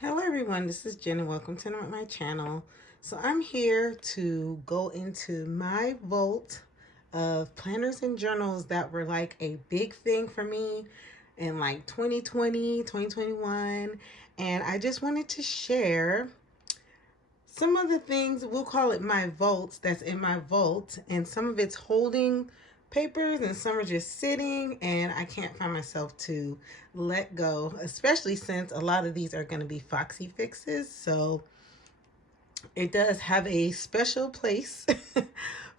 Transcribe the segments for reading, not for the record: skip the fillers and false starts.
Hello everyone, this is Jen and welcome to my channel. So I'm here to go into my vault of planners and journals that were like a big thing for me in like 2020, 2021. And I just wanted to share some of the things, we'll call it my vaults, that's in my vault. And some of it's holding papers and some are just sitting, and I can't find myself to let go, especially since a lot of these are going to be Foxy fixes. So it does have a special place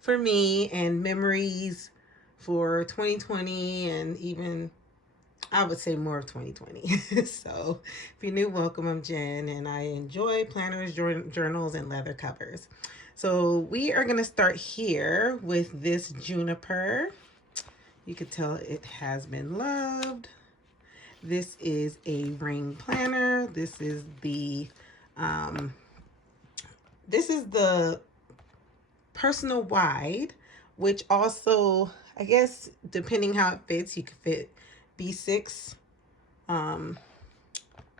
for me and memories for 2020 and even I would say more of 2020. So if you're new, welcome. I'm Jen and I enjoy planners, journals, and leather covers. So we are going to start here with this juniper. You could tell it has been loved. This is a ring planner. Um, this is the personal wide, which also, I guess, depending how it fits, you could fit B6, um,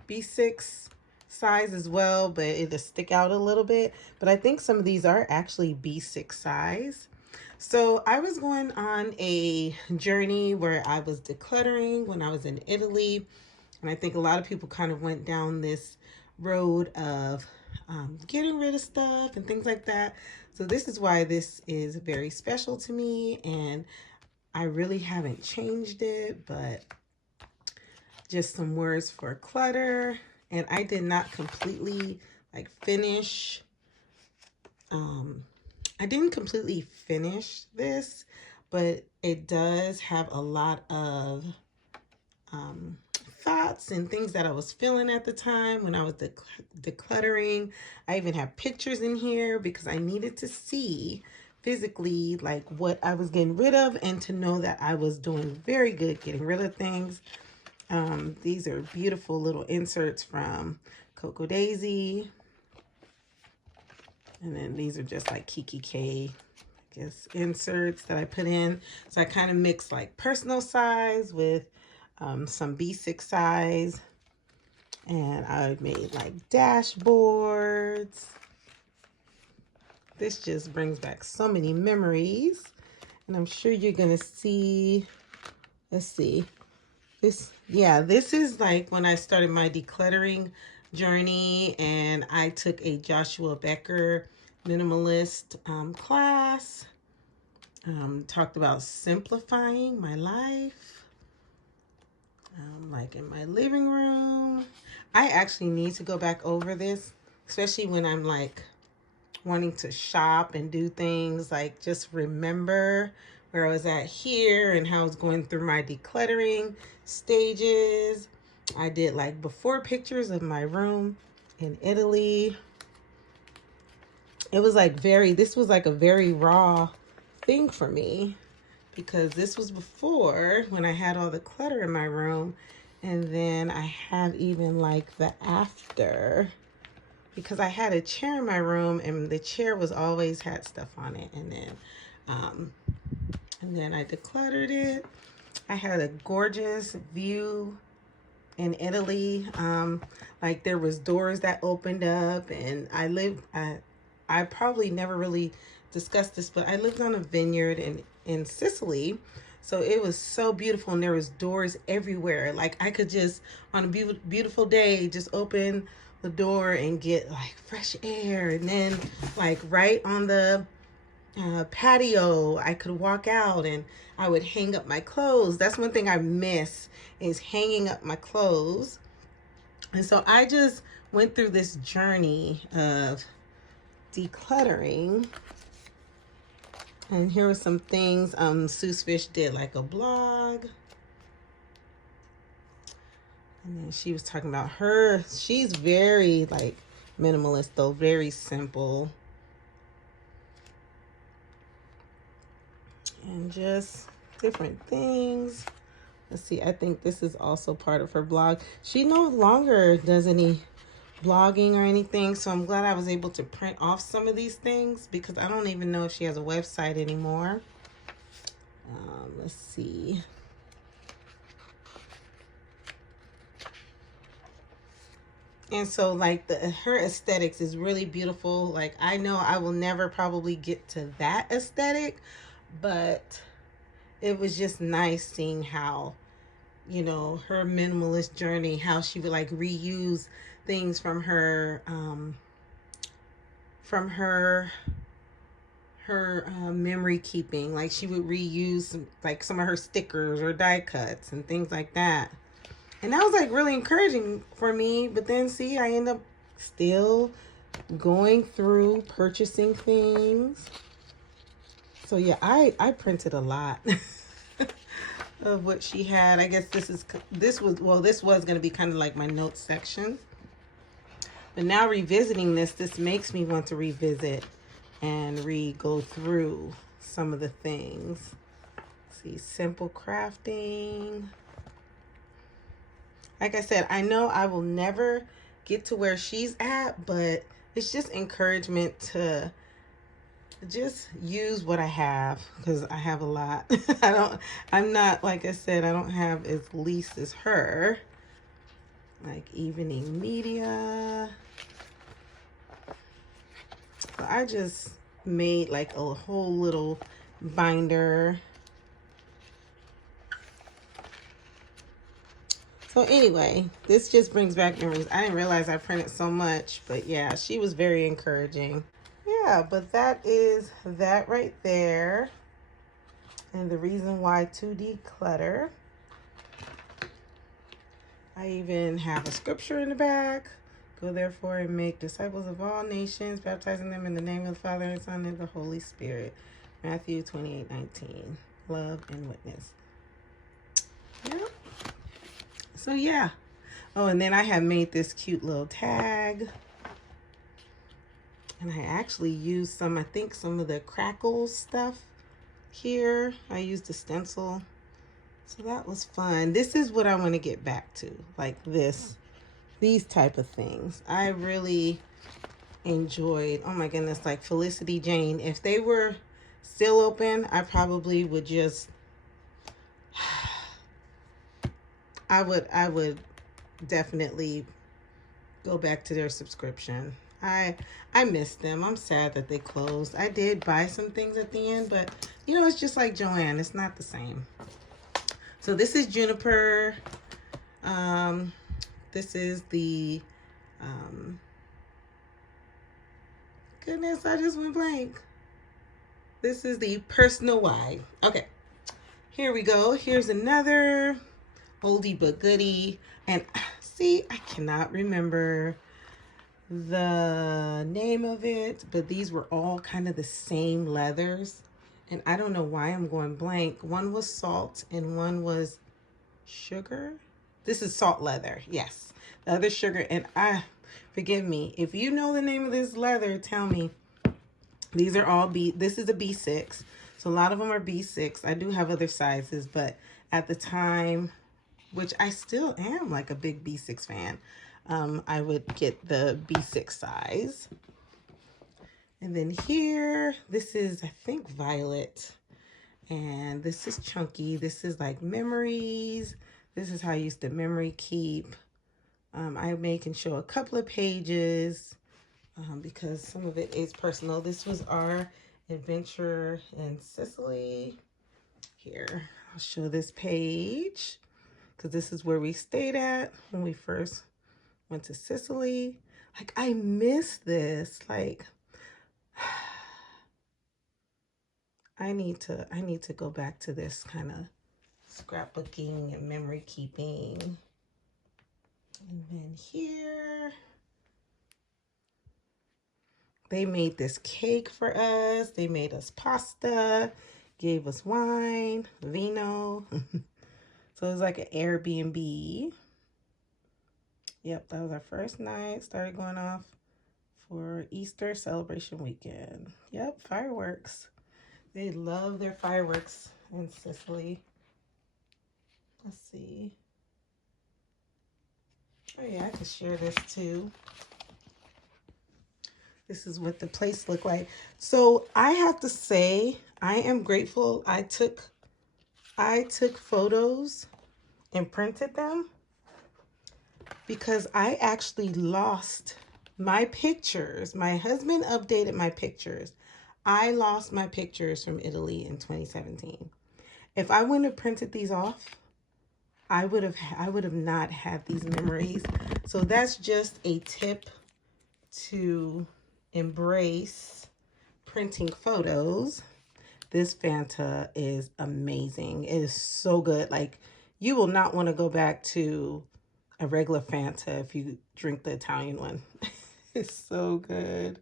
B6 size as well, but it'll stick out a little bit. But I think some of these are actually B6 size. So I was going on a journey where I was decluttering when I was in Italy. And I think a lot of people kind of went down this road of getting rid of stuff and things like that. So this is why this is very special to me. And I really haven't changed it, but just some words for clutter. And I did not completely like finish. I didn't completely finish this, but it does have a lot of thoughts and things that I was feeling at the time when I was decluttering. I even have pictures in here because I needed to see physically like what I was getting rid of and to know that I was doing very good getting rid of things. These are beautiful little inserts from Coco Daisy. And then these are just like Kiki K, I guess, inserts that I put in. So I kind of mix like personal size with some B6 size. And I made like dashboards. This just brings back so many memories. And I'm sure you're going to see, let's see, this is like when I started my decluttering journey and I took a Joshua Becker minimalist class. Talked about simplifying my life, like in my living room. I actually need to go back over this, especially when I'm like wanting to shop and do things, like just remember where I was at here and how I was going through my decluttering stages. I did like before pictures of my room in Italy. It was like this was like a very raw thing for me because this was before when I had all the clutter in my room. And then I have even like the after, because I had a chair in my room and the chair was always had stuff on it. And then I decluttered it. I had a gorgeous view in Italy. Like there was doors that opened up, and I probably never really discussed this, but I lived on a vineyard in Sicily. So it was so beautiful, and there was doors everywhere. Like I could just, on a beautiful day, just open the door and get like fresh air. And then like right on the patio, I could walk out and I would hang up my clothes. That's one thing I miss, is hanging up my clothes. And so I just went through this journey of decluttering. And here are some things. Seuss Fish did like a blog. And then she was talking about she's very like minimalist though, very simple. And just different things. Let's see, I think this is also part of her blog. She no longer does any blogging or anything, so I'm glad I was able to print off some of these things because I don't even know if she has a website anymore. Let's see. And so like her aesthetics is really beautiful. Like I know I will never probably get to that aesthetic, but it was just nice seeing how, you know, her minimalist journey, how she would like reuse things from her memory keeping. Like she would reuse like some of her stickers or die cuts and things like that. And that was like really encouraging for me. But then see, I end up still going through purchasing things. So yeah, I printed a lot of what she had. I guess this was going to be kind of like my notes section. But now revisiting this makes me want to revisit and go through some of the things. Let's see, simple crafting. Like I said, I know I will never get to where she's at, but it's just encouragement to just use what I have, because I have a lot. I'm not, like I said, I don't have as least as her. Like evening media. So I just made like a whole little binder. So anyway, this just brings back memories. I didn't realize I printed so much, but yeah, she was very encouraging. Yeah, but that is that right there. And the reason why to declutter. I even have a scripture in the back. Go therefore and make disciples of all nations, baptizing them in the name of the Father and Son and the Holy Spirit. Matthew 28:19. Love and witness. Yeah. So yeah. Oh, and then I have made this cute little tag. And I actually used some of the crackle stuff here. I used a stencil. So that was fun. This is what I want to get back to. Like these type of things. I really enjoyed, oh my goodness, like Felicity Jane. If they were still open, I probably would just I would definitely go back to their subscription. I miss them. I'm sad that they closed. I did buy some things at the end, but you know, it's just like Joanne. It's not the same. So this is Juniper. This is the goodness, I just went blank. This is the personal wide. Okay, here we go. Here's another oldie but goodie. And see, I cannot remember the name of it, but these were all kind of the same leathers. And I don't know why I'm going blank. One was salt and one was sugar. This is salt leather. Yes. The other sugar. And forgive me. If you know the name of this leather, tell me. These are all this is a B6. So a lot of them are B6. I do have other sizes, but at the time, which I still am like a big B6 fan, I would get the B6 size. And then here, this is, I think, violet. And this is chunky. This is like memories. This is how I used to memory keep. I can show a couple of pages because some of it is personal. This was our adventure in Sicily. Here, I'll show this page because this is where we stayed at when we first went to Sicily. Like, I miss this. Like, I need to go back to this kind of scrapbooking and memory keeping. And then here, they made this cake for us. They made us pasta, gave us wine, vino. So it was like an Airbnb. Yep, that was our first night. Started going off for Easter celebration weekend. Yep, fireworks. They love their fireworks in Sicily. Let's see. Oh yeah, I can share this too. This is what the place looked like. So I have to say, I am grateful. I took photos and printed them because I actually lost my pictures. My husband updated my pictures. I lost my pictures from Italy in 2017. If I wouldn't have printed these off, I would have not had these memories. So that's just a tip to embrace printing photos. This Fanta is amazing. It is so good. Like, you will not want to go back to a regular Fanta if you drink the Italian one. It's so good.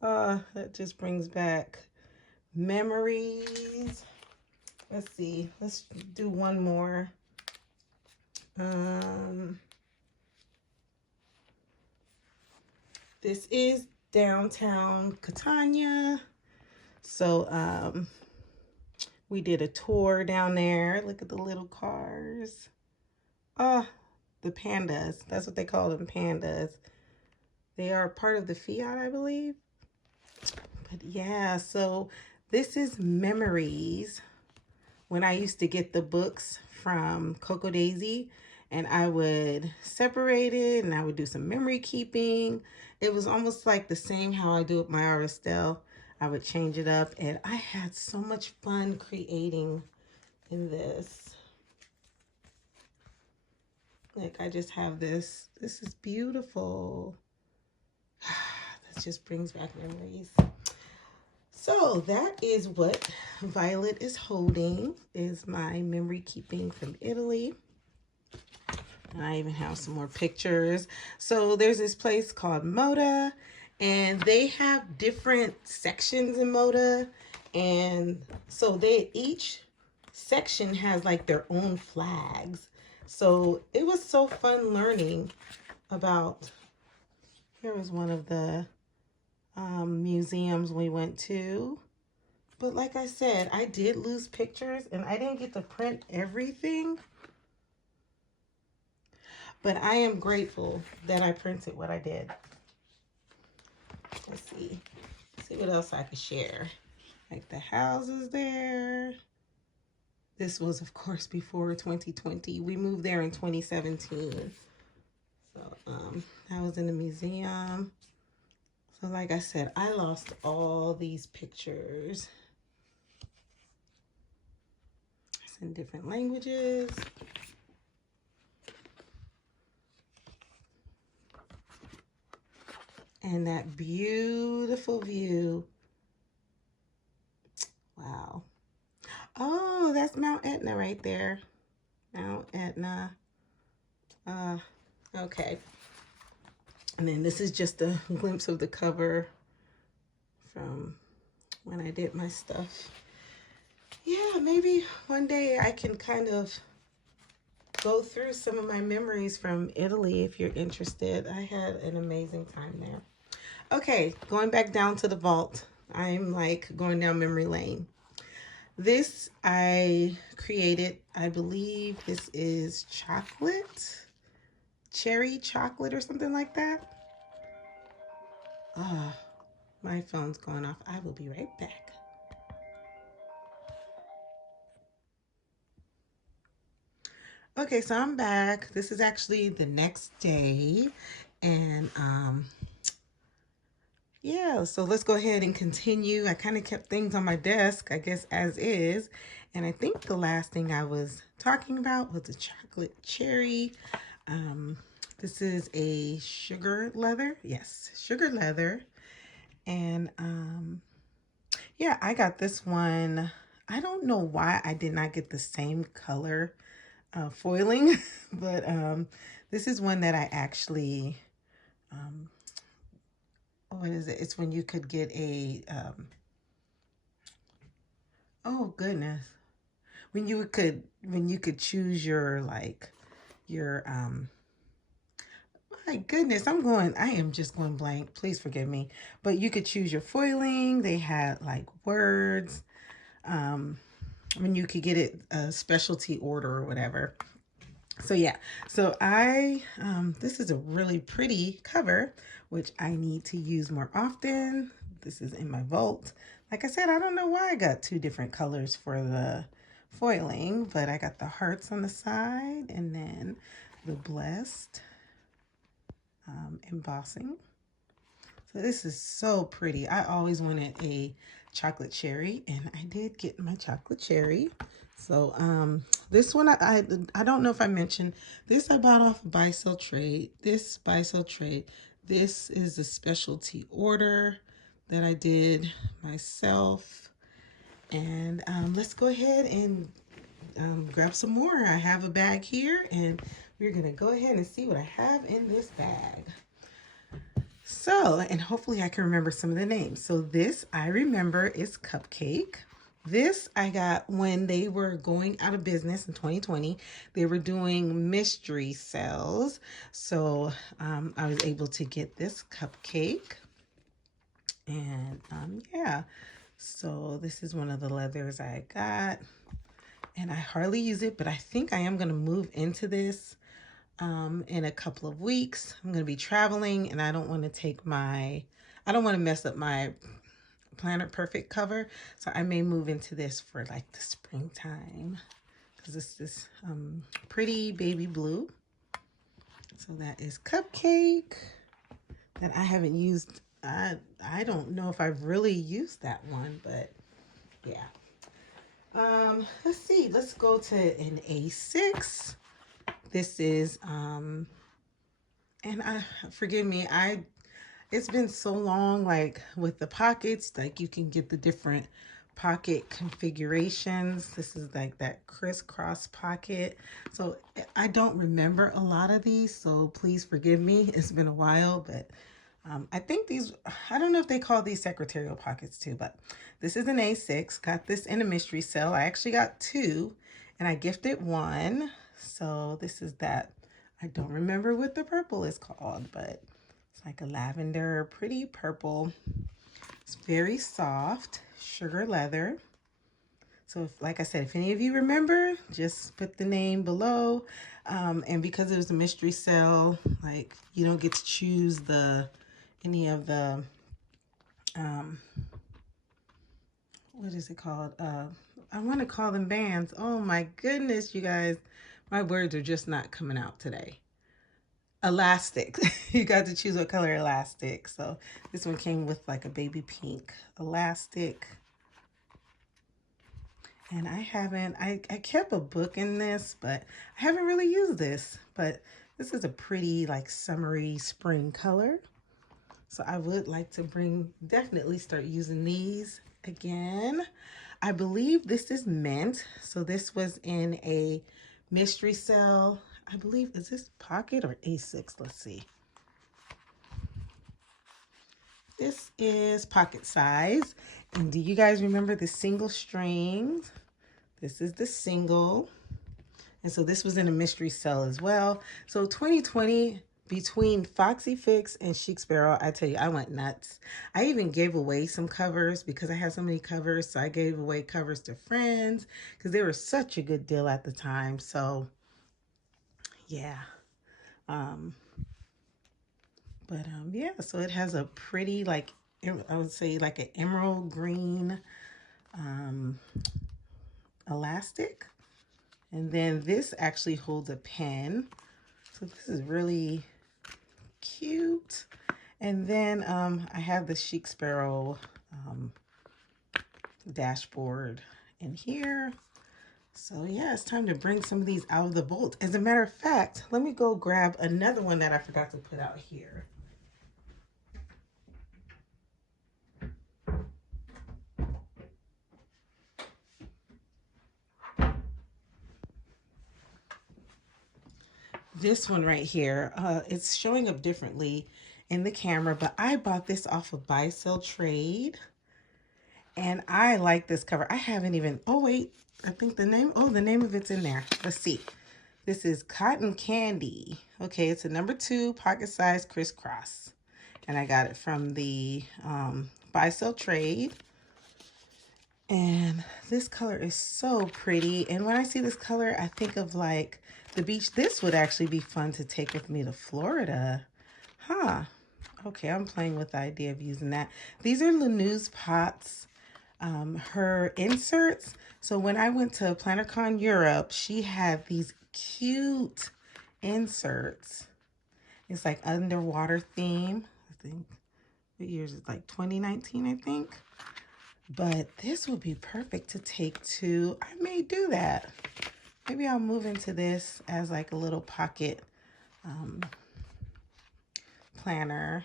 That just brings back memories. Let's see. Let's do one more. This is downtown Catania. So we did a tour down there. Look at the little cars. The pandas. That's what they call them, pandas. They are part of the Fiat, I believe. But yeah, so this is memories when I used to get the books from Coco Daisy, and I would separate it and I would do some memory keeping. It was almost like the same how I do with my Aristel. I would change it up, and I had so much fun creating in this. Like, I just have this. This is beautiful. This just brings back memories. So that is what Violet is holding, is my memory keeping from Italy. And I even have some more pictures. So there's this place called Moda, and they have different sections in Moda. And so each section has like their own flags. So it was so fun learning about, here was one of the museums we went to. But like I said, I did lose pictures and I didn't get to print everything. But I am grateful that I printed what I did. Let's see. See what else I could share. Like the houses there. This was, of course, before 2020. We moved there in 2017. So I was in the museum. So like I said, I lost all these pictures. It's in different languages. And that beautiful view. Wow. Oh, that's Mount Etna right there. Mount Etna. Okay. And then this is just a glimpse of the cover from when I did my stuff. Yeah, maybe one day I can kind of go through some of my memories from Italy if you're interested. I had an amazing time there. Okay, going back down to the vault. I'm like going down memory lane. This I created, I believe this is chocolate, cherry chocolate or something like that. My phone's going off. I will be right back. Okay, so I'm back. This is actually the next day. And yeah, so let's go ahead and continue. I kind of kept things on my desk, I guess, as is. And I think the last thing I was talking about was the chocolate cherry. This is a sugar leather. Yes, sugar leather. And yeah, I got this one. I don't know why I did not get the same color foiling, but this is one that I actually, what is it? It's when you could get a, oh goodness, when you could choose your, like, your, my goodness, I am just going blank. Please forgive me. But you could choose your foiling. They had like words. When you could get it a specialty order or whatever. So yeah, so this is a really pretty cover, which I need to use more often. This is in my vault. Like I said, I don't know why I got two different colors for the foiling, but I got the hearts on the side and then the blessed embossing. So this is so pretty. I always wanted a chocolate cherry, and I did get my chocolate cherry. So this one I don't know if I mentioned this. I bought off Buy Sell Trade. This Buy Sell Trade. This is a specialty order that I did myself. And let's go ahead and grab some more. I have a bag here, and we're gonna go ahead and see what I have in this bag. So, and hopefully I can remember some of the names. So this I remember is Cupcake. This I got when they were going out of business in 2020. They were doing mystery sales. So I was able to get this Cupcake. And yeah, so this is one of the leathers I got. And I hardly use it, but I think I am going to move into this in a couple of weeks. I'm going to be traveling, and I don't want to mess up my Planet Perfect cover. So I may move into this for like the springtime, because this is pretty baby blue. So that is Cupcake that I haven't used. I don't know if I've really used that one, but yeah. Let's see. Let's go to an A6. This is and forgive me, it's been so long, like with the pockets, like you can get the different pocket configurations. This is like that crisscross pocket. So I don't remember a lot of these, so please forgive me. It's been a while, but I think these, I don't know if they call these secretarial pockets too, but this is an A6. Got this in a mystery sale. I actually got two, and I gifted one. So this is that. I don't remember what the purple is called, but it's like a lavender, pretty purple. It's very soft, sugar leather. So if, like I said, if any of you remember, just put the name below. And because it was a mystery sale, like you don't get to choose any of the, what is it called? I want to call them bands. Oh my goodness, you guys, my words are just not coming out today. Elastic. You got to choose what color elastic. So this one came with like a baby pink elastic. And I kept a book in this, but I haven't really used this. But this is a pretty like summery spring color. So I would like to definitely start using these again. I believe this is mint. So this was in a mystery sale. I believe, is this pocket or A6? Let's see. This is pocket size. And do you guys remember the single strings? This is the single. And so this was in a mystery sale as well. So 2020, between Foxy Fix and Chic Sparrow, I tell you, I went nuts. I even gave away some covers because I had so many covers. So I gave away covers to friends because they were such a good deal at the time. So yeah. Yeah, so it has a pretty, like, I would say like an emerald green elastic. And then this actually holds a pen. So this is really cute. And then I have the Chic Sparrow dashboard in here. So yeah, it's time to bring some of these out of the vault. As a matter of fact, let me go grab another one that I forgot to put out here. This one right here, it's showing up differently in the camera, but I bought this off of Buy Sell Trade, and I like this cover. I haven't even, oh wait, I think the name of it's in there. Let's see. This is Cotton Candy. Okay, it's a number 2 pocket size crisscross, and I got it from the Buy Sell Trade. And this color is so pretty. And when I see this color, I think of like the beach. This would actually be fun to take with me to Florida. Huh. Okay, I'm playing with the idea of using that. These are Lanú's Potts, her inserts. So when I went to PlannerCon Europe, she had these cute inserts. It's like underwater theme. I think what years is like 2019, I think. But this would be perfect to take to, I may do that. Maybe I'll move into this as like a little pocket planner.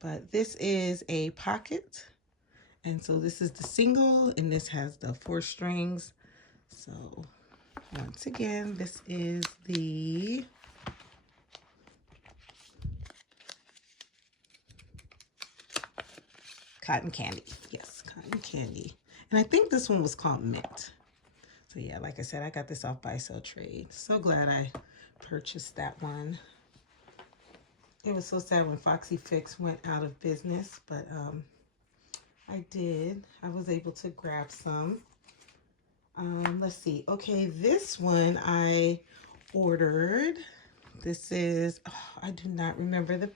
But this is a pocket. And so this is the single, and this has the 4 strings. So once again, this is the cotton candy. Yes, cotton candy. And I think this one was called Mint. So yeah, like I said, I got this off Buy Sell Trade. So glad I purchased that one. It was so sad when Foxy Fix went out of business, but I was able to grab some. Let's see. Okay, this one I ordered. This is, oh, I do not remember the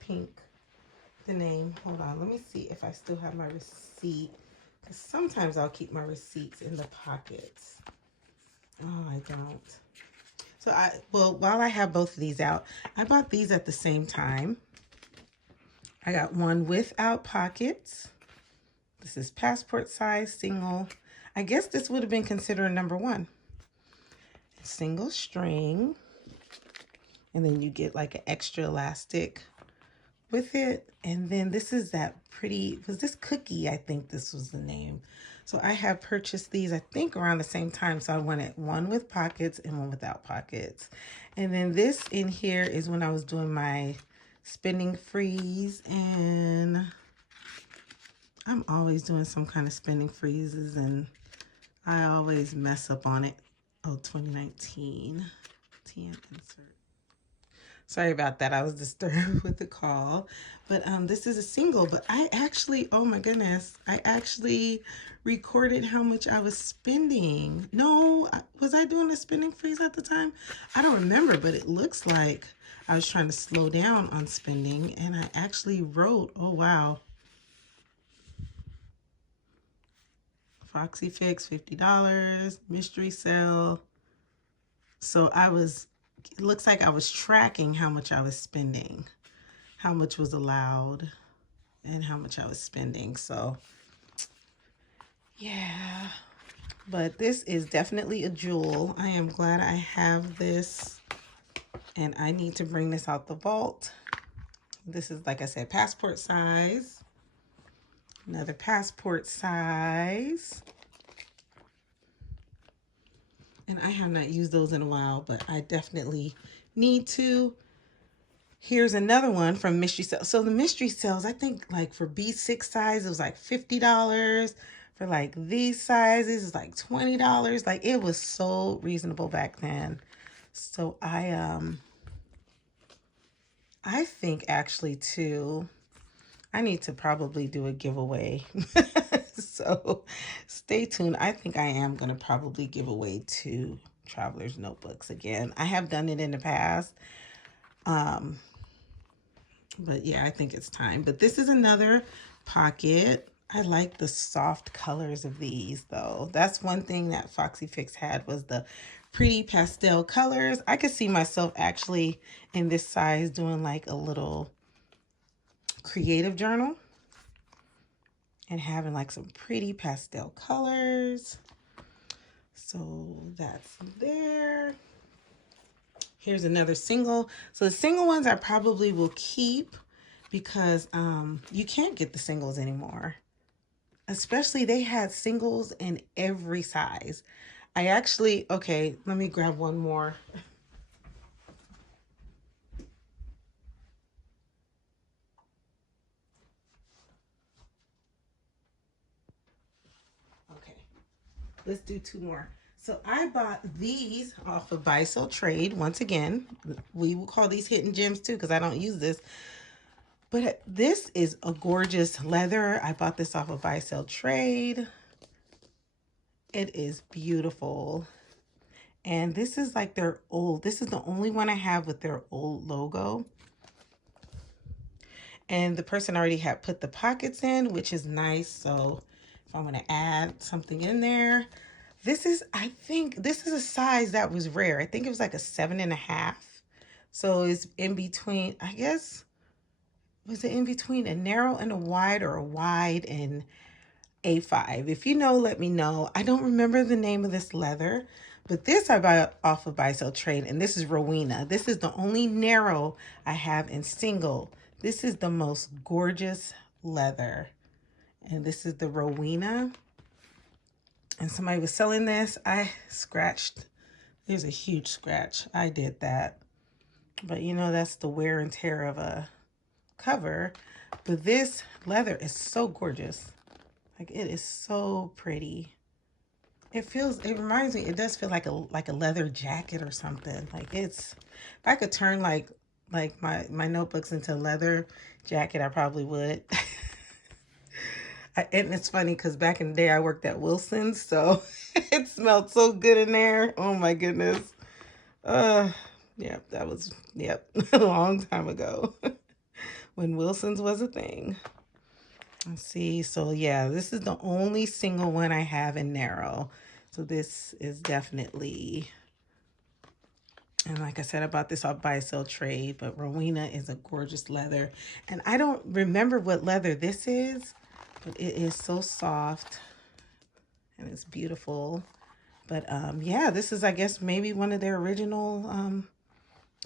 name. Hold on, let me see if I still have my receipt. Because sometimes I'll keep my receipts in the pockets. Oh, I don't. So well, while I have both of these out, I bought these at the same time. I got one without pockets. This is passport size, single. I guess this would have been considered number 1. Single string. And then you get like an extra elastic with it. And then this is that pretty, was this Cookie? I think this was the name. So I have purchased these, I think around the same time. So I wanted one with pockets and one without pockets. And then this in here is when I was doing my spending freeze, and I'm always doing some kind of spending freezes and I always mess up on it. Oh, 2019. TM insert. Sorry about that. I was disturbed with the call. But this is a single. But I actually, oh my goodness, I actually recorded how much I was spending. No, was I doing a spending freeze at the time? I don't remember, but it looks like I was trying to slow down on spending. And I actually wrote, oh wow, Foxy Fix, $50, mystery sale. So it looks like I was tracking how much I was spending, how much was allowed, and how much I was spending. So yeah, but this is definitely a jewel. I am glad I have this, and I need to bring this out the vault. This is, like I said, passport size. Another passport size. And I have not used those in a while, but I definitely need to. Here's another one from Mystery Sales. So the Mystery Sales, I think like for B6 size, it was like $50. For like these sizes, it's like $20. Like it was so reasonable back then. So I think actually too, I need to probably do a giveaway. So stay tuned. I think I am going to probably give away 2 Traveler's Notebooks again. I have done it in the past. But yeah, I think it's time. But this is another pocket. I like the soft colors of these though. That's one thing that Foxy Fix had, was the pretty pastel colors. I could see myself actually in this size doing like a little creative journal and having like some pretty pastel colors. So that's there. Here's another single. So the single ones I probably will keep because you can't get the singles anymore. Especially they had singles in every size. I actually, okay, let me grab one more. Okay, let's do 2 more. So I bought these off of Buy Sell Trade. Once again, we will call these hidden gems too because I don't use this. But this is a gorgeous leather. I bought this off of Buy Sell Trade. It is beautiful. And this is like their old, this is the only one I have with their old logo. And the person already had put the pockets in, which is nice. So if I want to add something in there, this is, I think this is a size that was rare. I think it was like a 7.5. So it's in between, I guess, was it in between a narrow and a wide, or a wide and A5? If you know, let me know. I don't remember the name of this leather, but this I buy off of Buy Sell Trade, and this is Rowena. This is the only narrow I have in single. This is the most gorgeous leather, and this is the Rowena. And somebody was selling this. I scratched. There's a huge scratch. I did that. But you know, that's the wear and tear of a cover. But this leather is so gorgeous. Like, it is so pretty. It reminds me, it does feel like a leather jacket or something. Like, it's, if I could turn like my notebooks into a leather jacket, I probably would. And it's funny because back in the day I worked at Wilson's, so it smelled so good in there. Oh my goodness. Uh, yep, that was, yep, a long time ago when Wilson's was a thing. Let's see. So yeah, this is the only single one I have in narrow. So this is definitely, and like I said about this, I'll buy, sell, trade, but Rowena is a gorgeous leather. And I don't remember what leather this is, but it is so soft and it's beautiful. But yeah, this is, I guess, maybe one of their original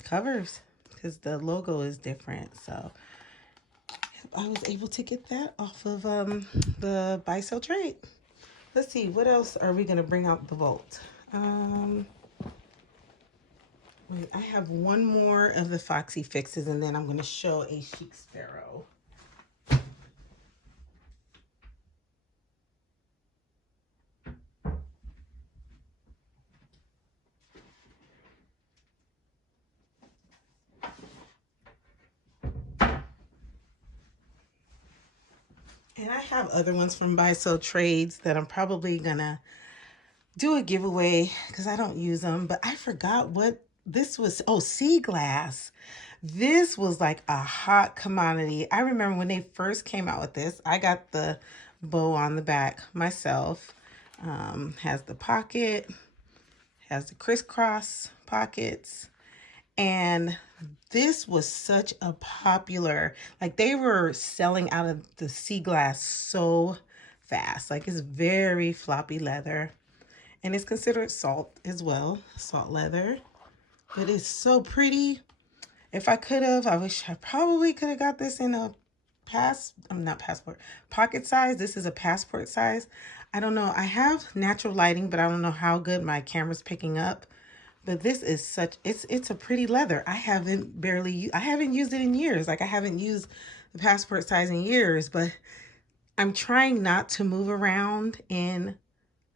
covers, because the logo is different. So I was able to get that off of the Buy Sell Trade. Let's see, what else are we gonna bring out the vault? Wait, I have one more of the Foxy Fixes, and then I'm gonna show a Chic Sparrow. And I have other ones from Buy Sell Trades that I'm probably gonna do a giveaway because I don't use them. But I forgot what this was. Oh, sea glass. This was like a hot commodity. I remember when they first came out with this. I got the bow on the back myself. Has the pocket, has the crisscross pockets. And this was such a popular, like, they were selling out of the sea glass so fast. Like, it's very floppy leather, and it's considered salt as well, salt leather. But it's so pretty. If I could have, I wish I probably could have got this in a not passport, pocket size. This is a passport size. I don't know. I have natural lighting, but I don't know how good my camera's picking up. But this is such, it's a pretty leather. I haven't used it in years. Like, I haven't used the passport size in years, but I'm trying not to move around in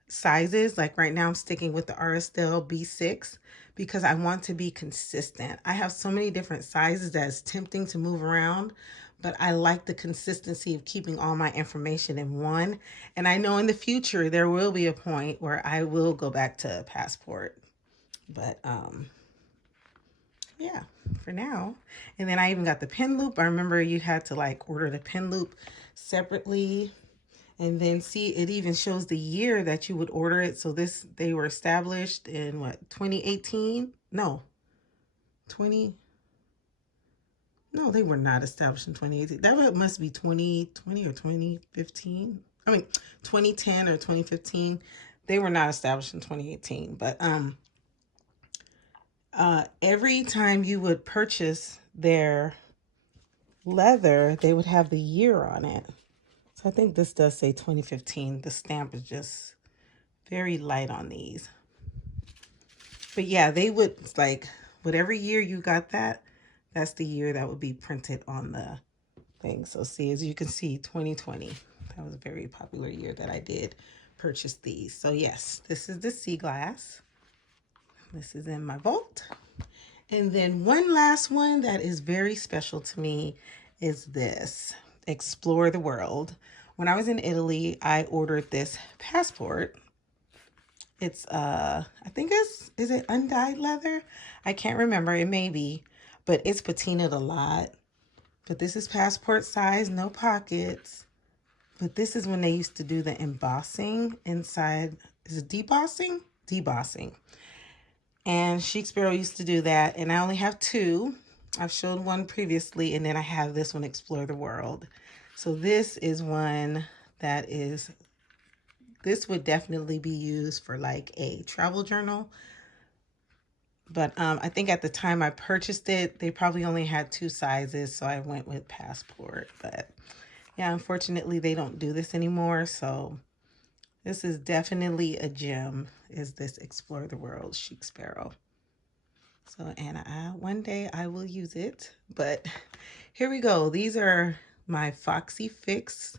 sizes. Like, right now I'm sticking with the RSL B6 because I want to be consistent. I have so many different sizes that it's tempting to move around, but I like the consistency of keeping all my information in one. And I know in the future there will be a point where I will go back to passport. But yeah, for now. And then I even got the pin loop. I remember you had to like order the pin loop separately. And then see, it even shows the year that you would order it. So they were established in what, 2018? No, 20. No, they were not established in 2018. That must be 2020 or 2015. I mean, 2010 or 2015. They were not established in 2018. But every time you would purchase their leather, they would have the year on it. So I think this does say 2015. The stamp is just very light on these. But yeah, they would, like, whatever year you got that's the year that would be printed on the thing. So see, as you can see, 2020. That was a very popular year that I did purchase these. So yes, this is the sea glass. This is in my vault. And then one last one that is very special to me is this, Explore the World. When I was in Italy, I ordered this passport. It's, I think is it undyed leather? I can't remember, it may be, but it's patinaed a lot. But this is passport size, no pockets. But this is when they used to do the embossing inside. Is it debossing? Debossing. And Chic Sparrow used to do that. And I only have two. I've showed one previously, and then I have this one, Explore the World. So this is one that is, this would definitely be used for like a travel journal. But I think at the time I purchased it, they probably only had two sizes, so I went with Passport. But yeah, unfortunately, they don't do this anymore. So this is definitely a gem, is this Explore the World Chic Sparrow. So, and one day I will use it. But here we go. These are my Foxy Fix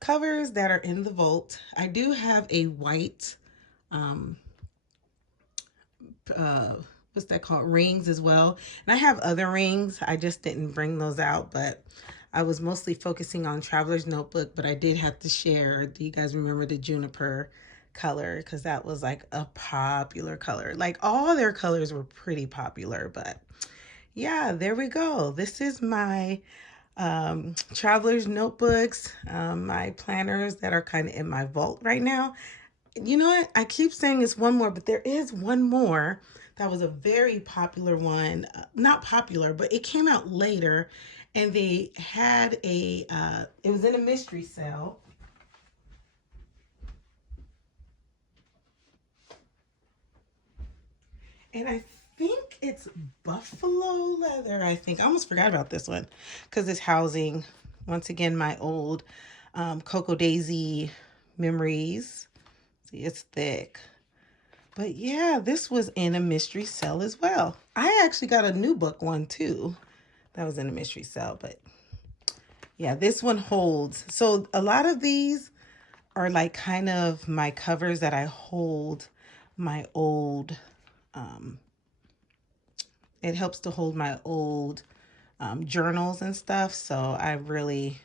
covers that are in the vault. I do have a white what's that called, rings as well, and I have other rings. I just didn't bring those out, but I was mostly focusing on Traveler's Notebook. But I did have to share, do you guys remember the juniper color? Because that was like a popular color. Like all their colors were pretty popular. But yeah, there we go. This is my Traveler's Notebooks, my planners that are kind of in my vault right now. You know what? I keep saying it's one more, but there is one more that was a very popular one. Not popular, but it came out later, and they had a, it was in a mystery sale. And I think it's buffalo leather. I think I almost forgot about this one because it's housing, once again, my old Cocoa Daisy memories. See, it's thick. But yeah, this was in a mystery sale as well. I actually got a new book one too that was in a mystery sale. But yeah, this one holds. So a lot of these are like kind of my covers that I hold my old, it helps to hold my old journals and stuff. So I really,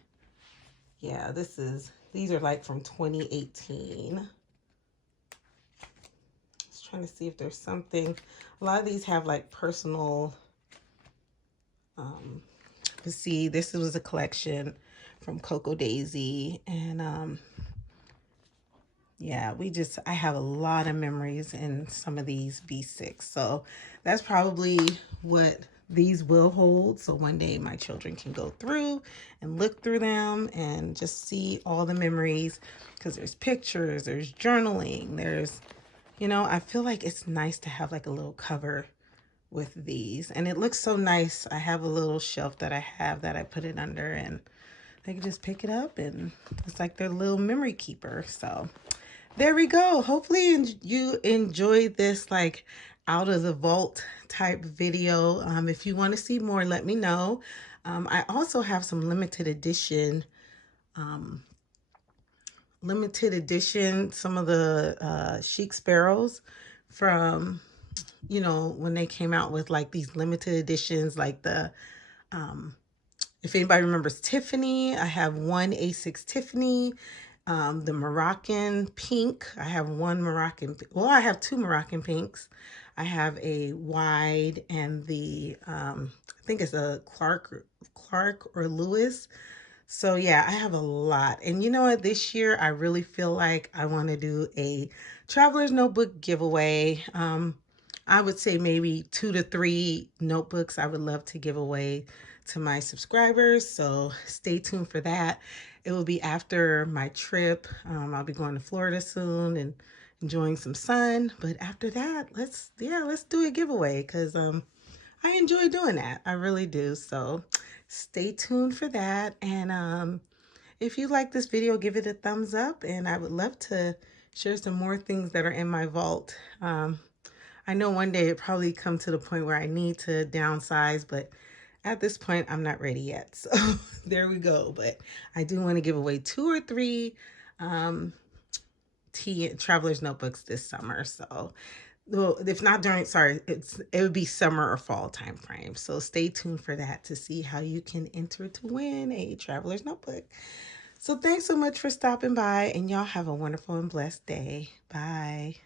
yeah, these are like from 2018. Trying to see if there's something. A lot of these have like personal, but see, this was a collection from Cocoa Daisy. And yeah, I have a lot of memories in some of these B6. So that's probably what these will hold. So one day my children can go through and look through them and just see all the memories, because there's pictures, there's journaling, there's, you know, I feel like it's nice to have like a little cover with these. And it looks so nice. I have a little shelf that I have that I put it under, and they can just pick it up, and it's like their little memory keeper. So there we go. Hopefully you enjoyed this like out of the vault type video. If you want to see more, let me know. I also have some limited edition, some of the Chic Sparrows from, you know, when they came out with like these limited editions, like the, if anybody remembers Tiffany, I have one A6 Tiffany, the Moroccan pink. I have one Moroccan, well, I have two Moroccan pinks. I have a wide and the, I think it's a Clark or Lewis. So yeah, I have a lot. And you know what? This year, I really feel like I want to do a Traveler's Notebook giveaway. I would say maybe 2 to 3 notebooks I would love to give away to my subscribers. So stay tuned for that. It will be after my trip. I'll be going to Florida soon and enjoying some sun. But after that, let's do a giveaway, because I enjoy doing that. I really do. So stay tuned for that. And if you like this video, give it a thumbs up. And I would love to share some more things that are in my vault. I know one day it probably come to the point where I need to downsize, but at this point, I'm not ready yet. So there we go. But I do want to give away 2 or 3 Traveler's Notebooks this summer. So, well, if not during, sorry, it would be summer or fall time frame. So stay tuned for that to see how you can enter to win a Traveler's Notebook. So thanks so much for stopping by, and y'all have a wonderful and blessed day. Bye.